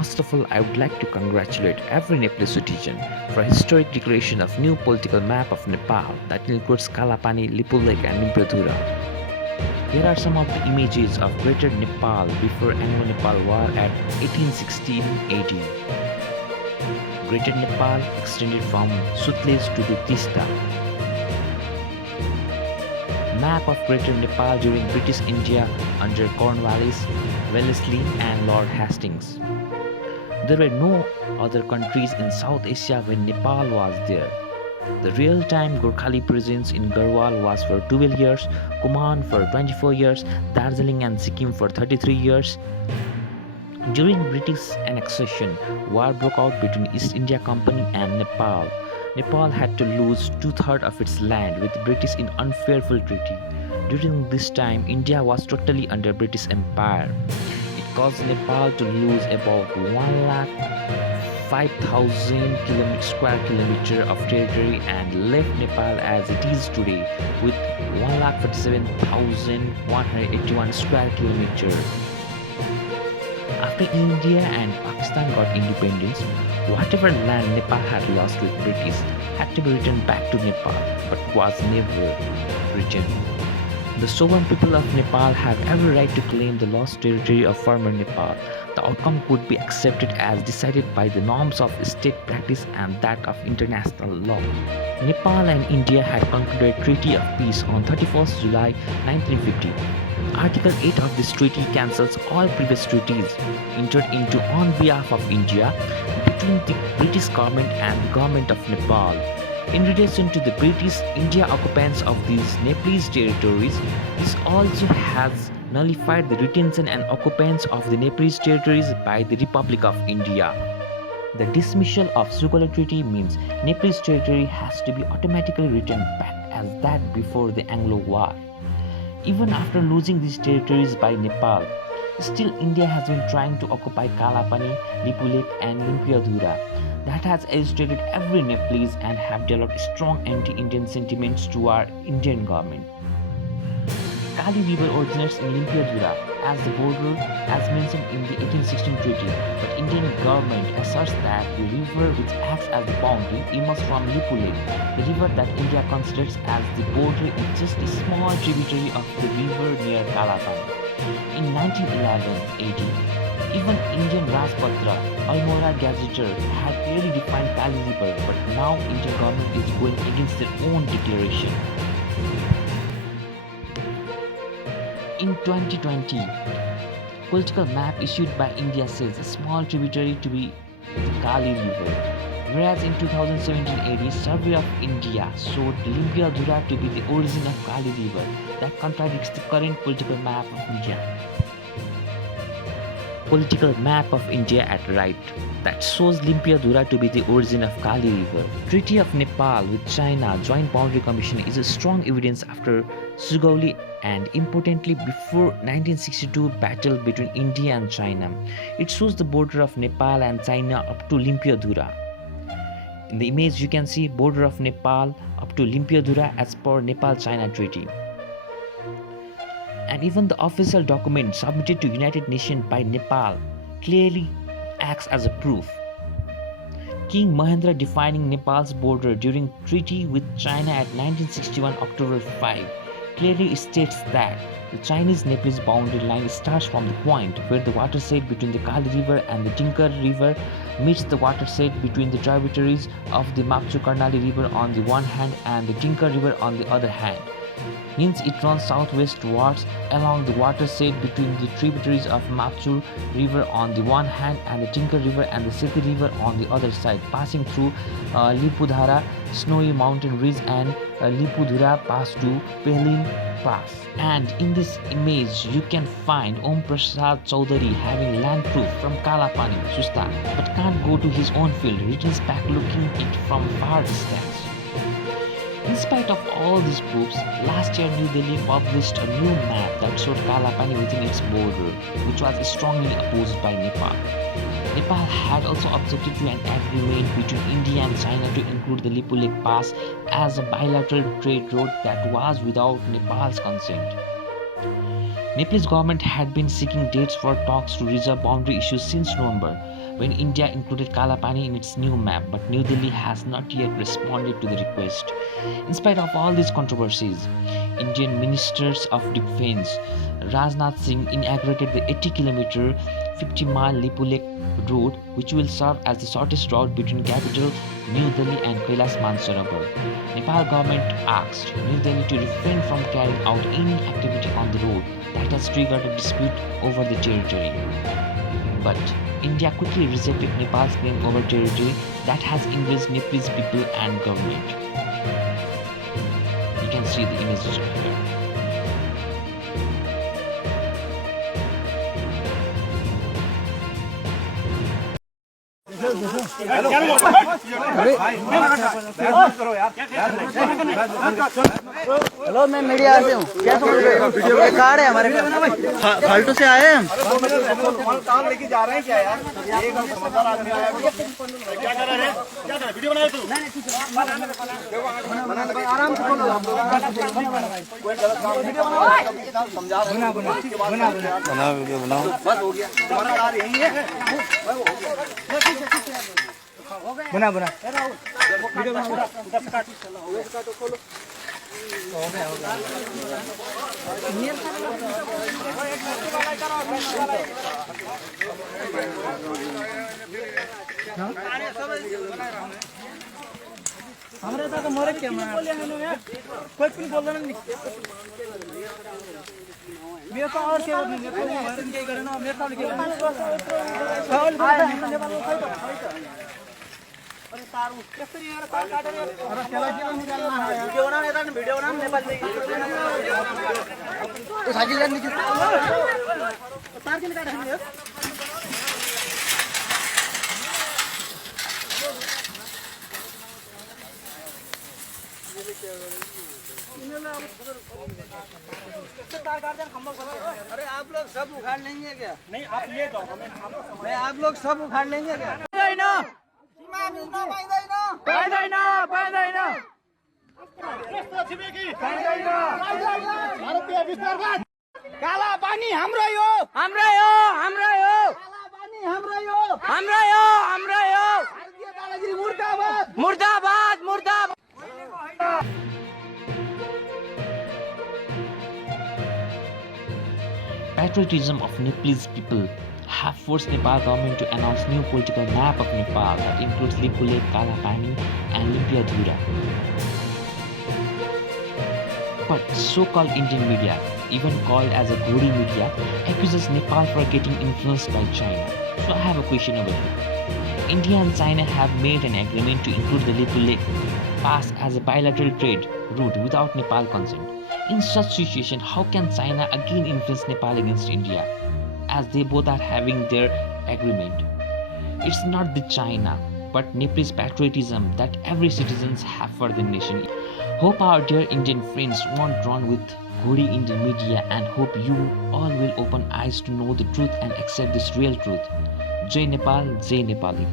First of all, I would like to congratulate every Nepalese citizen for a historic declaration of new political map of Nepal that includes Kalapani, Lipulek and Limpiyadhura. Here are some of the images of Greater Nepal before Anglo-Nepal War at 1816 AD. Greater Nepal extended from Sutlej to the Tista. Map of Greater Nepal during British India under Cornwallis, Wellesley and Lord Hastings. There were no other countries in South Asia when Nepal was there. The real-time Gorkhali presence in Garhwal was for 12 years, Kumaon for 24 years, Darjeeling and Sikkim for 33 years. During British annexation, war broke out between East India Company and Nepal. Nepal had to lose two-thirds of its land with British in unfavorable treaty. During this time, India was totally under British Empire. It caused Nepal to lose about 1,05,000 square kilometers of territory and left Nepal as it is today with 1,47,181 square kilometers. After India and Pakistan got independence, whatever land Nepal had lost with British had to be returned back to Nepal, but was never returned. The sovereign people of Nepal have every right to claim the lost territory of former Nepal. The outcome could be accepted as decided by the norms of state practice and that of international law. Nepal and India had concluded a treaty of peace on 31st July 1950. Article 8 of this treaty cancels all previous treaties entered into on behalf of India between the British government and the government of Nepal. In relation to the British India occupants of these Nepalese territories, this also has nullified the retention and occupants of the Nepalese territories by the Republic of India. The dismissal of Sugauli Treaty means Nepalese territory has to be automatically returned back as that before the Anglo War. Even after losing these territories by Nepal, still India has been trying to occupy Kalapani, Lipulek and Limpiyadhura. That has agitated every Nepalese and have developed strong anti-Indian sentiments toward Indian government. Kali River originates in Limpiyadhura as the border as mentioned in the 1816 treaty, but Indian government asserts that the river which acts as the boundary emerges from Lipulek. The river that India considers as the border is just a small tributary of the river near Kalapani. In 1911 AD, even Indian Rajpatra, Almora Gazetteer had clearly defined Kali River, but now Indian government is going against their own declaration. In 2020, political map issued by India says a small tributary to be the Kali River, whereas in 2017 AD, survey of India showed Limpiyadhura to be the origin of Kali River. That contradicts the current political map of India. Political map of India at right that shows Limpiyadhura to be the origin of Kali River. Treaty of Nepal with China Joint Boundary Commission is a strong evidence after Sugauli and importantly before 1962 battle between India and China. It shows the border of Nepal and China up to Limpiyadhura. In the image you can see border of Nepal up to Limpiyadhura as per Nepal China Treaty. And even the official document submitted to United Nations by Nepal clearly acts as a proof. King Mahendra defining Nepal's border during treaty with China at 1961 October 5 clearly states that the Chinese-Nepalese boundary line starts from the point where the watershed between the Kali River and the Tinker River meets the watershed between the tributaries of the Mapchu-Karnali River on the one hand and the Tinker River on the other hand. Hence, it runs southwestwards along the watershed between the tributaries of Mapchu River on the one hand and the Tinker River and the Sethi River on the other side, passing through Lipulek Snowy Mountain Ridge and Limpiyadhura Pass to Pelin Pass. And in this image, you can find Prasad Chaudhary having land proof from Kalapani, Susta, but can't go to his own field, returns back looking it from far distance. In spite of all these proofs, last year New Delhi published a new map that showed Kalapani within its border, which was strongly opposed by Nepal. Nepal had also objected to an agreement between India and China to include the Lipulek Pass as a bilateral trade route that was without Nepal's consent. Nepal's government had been seeking dates for talks to resolve boundary issues since November, when India included Kalapani in its new map, but New Delhi has not yet responded to the request. In spite of all these controversies, Indian ministers of defense Rajnath Singh inaugurated the 80-kilometer 50-mile Lipulek road, which will serve as the shortest route between capital New Delhi and Kailash Mansarovar. Nepal government asked New Delhi to refrain from carrying out any activity on the road that has triggered a dispute over the territory. But India quickly rejected Nepal's claim over territory that has enraged Nepalese people and government. You can see the images right here. Hello मैं media से हूँ क्या समझ रहे हो ये card है हमारे फालतू से आए हम लेके जा रहे हैं क्या यार एक समझदार आदमी आया क्या कर रहे हैं क्या कर वीडियो बनाए तू आराम से बोलो कोई गलत काम वीडियो बनाओ समझा बना वीडियो बनाओ बस हो गया तुम्हारा कार यही है बना वीडियो बना उधर से काटो खोलो हो गया हमारे साथ मोरे क्या कोई भी बोल रहा नहीं मेरे तो और क्या मेरे को क्या करना मेरे साथ क्या अरे तारू कसरी यार तार काटे यार अरे चला के निकालना है वीडियो बना नेता ने वीडियो बना नेपाल में तो साजिल कर नीचे तार के निकाल रहे हैं तार काट दें खंभा खोलो अरे आप लोग सब उखाड़ लेंगे क्या नहीं आप ये दो मैं आप लोग सब उखाड़ लेंगे क्या कालापानी हाम्रो यो हाम्रो यो हाम्रो यो कालापानी हाम्रो यो हाम्रो यो हाम्रो यो मुर्दाबाद मुर्दाबाद मुर्दाबाद Patriotism of Nepalese people have forced Nepal government to announce new political map of Nepal that includes Lipulek, Kalapani and Limpiyadhura. But so-called Indian media, even called as a Gori media, accuses Nepal for getting influenced by China. So I have a question over here. India and China have made an agreement to include the Lipulek pass as a bilateral trade route without Nepal consent. In such situation, how can China again influence Nepal against India, as they both are having their agreement? It's not the China, but Nepalese patriotism that every citizens have for the nation. Hope our dear Indian friends won't run with Gori Indian media, and hope you all will open eyes to know the truth and accept this real truth. Jai Nepal, Jai Nepali.